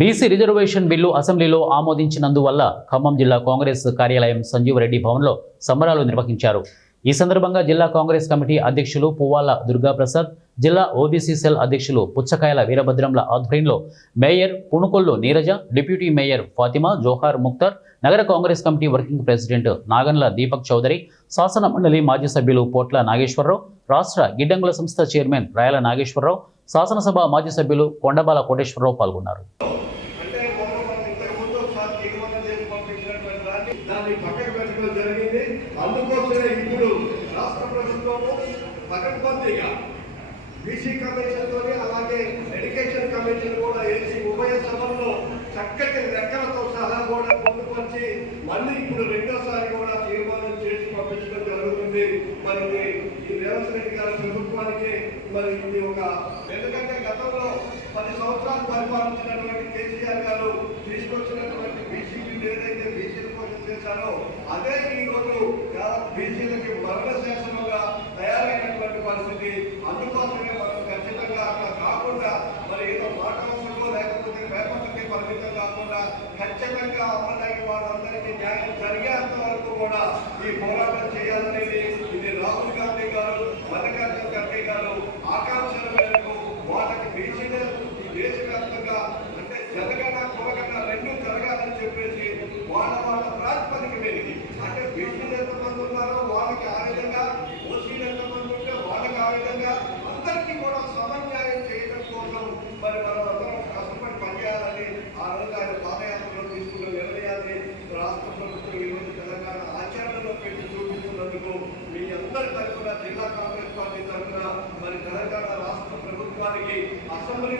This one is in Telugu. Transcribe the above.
బీసీ రిజర్వేషన్ బిల్లు అసెంబ్లీలో ఆమోదించినందువల్ల ఖమ్మం జిల్లా కాంగ్రెస్ కార్యాలయం సంజీవరెడ్డి భవన్లో సంబరాలు నిర్వహించారు. ఈ సందర్భంగా జిల్లా కాంగ్రెస్ కమిటీ అధ్యక్షులు పువ్వాల దుర్గాప్రసాద్, జిల్లా ఓబీసీ సెల్ అధ్యక్షులు పుచ్చకాయల వీరభద్రంల ఆధ్వర్యంలో mayor Punukollu Neeraja, deputy mayor Fatima, Johar Mukhtar, నగర Congress committee working president Naganla Deepak Chowdary, శాసన మండలి మాజీ సభ్యులు పోట్ల నాగేశ్వరరావు, రాష్ట్ర గిడ్డంగుల సంస్థ చైర్మన్ రాయల నాగేశ్వరరావు, శాసనసభ మాజీ సభ్యులు కొండబాల కోటేశ్వరరావు పాల్గొన్నారు. అందుకోసమే ఇప్పుడు రాష్ట్ర ప్రభుత్వము పకడ్బందీగా బీసీ కమిషన్తో అలాగే ఎడ్యుకేషన్ కమిషన్ కూడా వేసి ఉభయ సభల్లో చక్కటి లెక్కలతో సహా కూడా పొందుపరిచి మళ్ళీ ఇప్పుడు రెండోసారి కూడా తీర్మానం చేసి పంపించడం జరుగుతుంది. మరి ఈ రేవంత్ రెడ్డి గారి ప్రభుత్వానికి మరి ఇది ఒక ఎందుకంటే గతంలో 10 సంవత్సరాలు పరిపాలించినటువంటి కేసీఆర్ గారు తీసుకొచ్చినటువంటి బీసీ బిల్లు ఏదైతే బీసీల కోసం చేశారో అదే ఈరోజు బీసీలకి మరణ శాసనంగా తయారైనటువంటి పరిస్థితి. అందుకోసమే మనం ఖచ్చితంగా అట్లా కాకుండా మరి ఏదో మాట వస్తుందో లేకపోతే పేపర్లకి పరిమితం కాకుండా ఖచ్చితంగా అమ్మడానికి వాళ్ళందరికీ న్యాయం జరిగేంత వరకు కూడా ఈ పోరాటం చేయాలనేది ఇది రాహుల్ గాంధీ గారు, మల్లికార్జున ఖర్గే గారు ఆకాంక్షల మేరకు వాళ్ళకి బీసీలే దేశవ్యాప్తంగా అంటే జనగణ కులగణ రెండు జరగాలని చెప్పేసి వాళ్ళ ప్రాతిపదిక మీదకి అంటే బీసీలు ఎంతమంది ఉన్నారో వాళ్ళకి ఆ విధంగా, ఓసీలు ఎంతమంది ఉంటే వాళ్ళకి ఆ విధంగా అందరికీ కూడా సమన్యాయం చేయడం కోసం మరి మనం అందరం కష్టపడి పనిచేయాలని ఆ రోజు ఆయన పాదయాత్రలో తీసుకున్న నిర్ణయాన్ని రాష్ట్ర ప్రభుత్వం ఈరోజు తెలంగాణ ఆచరణలో పెట్టి చూపిస్తున్నందుకు మీ అందరి తరఫున జిల్లా కాంగ్రెస్ పార్టీ తరఫున మరి తెలంగాణ రాష్ట్ర ప్రభుత్వానికి అసెంబ్లీలో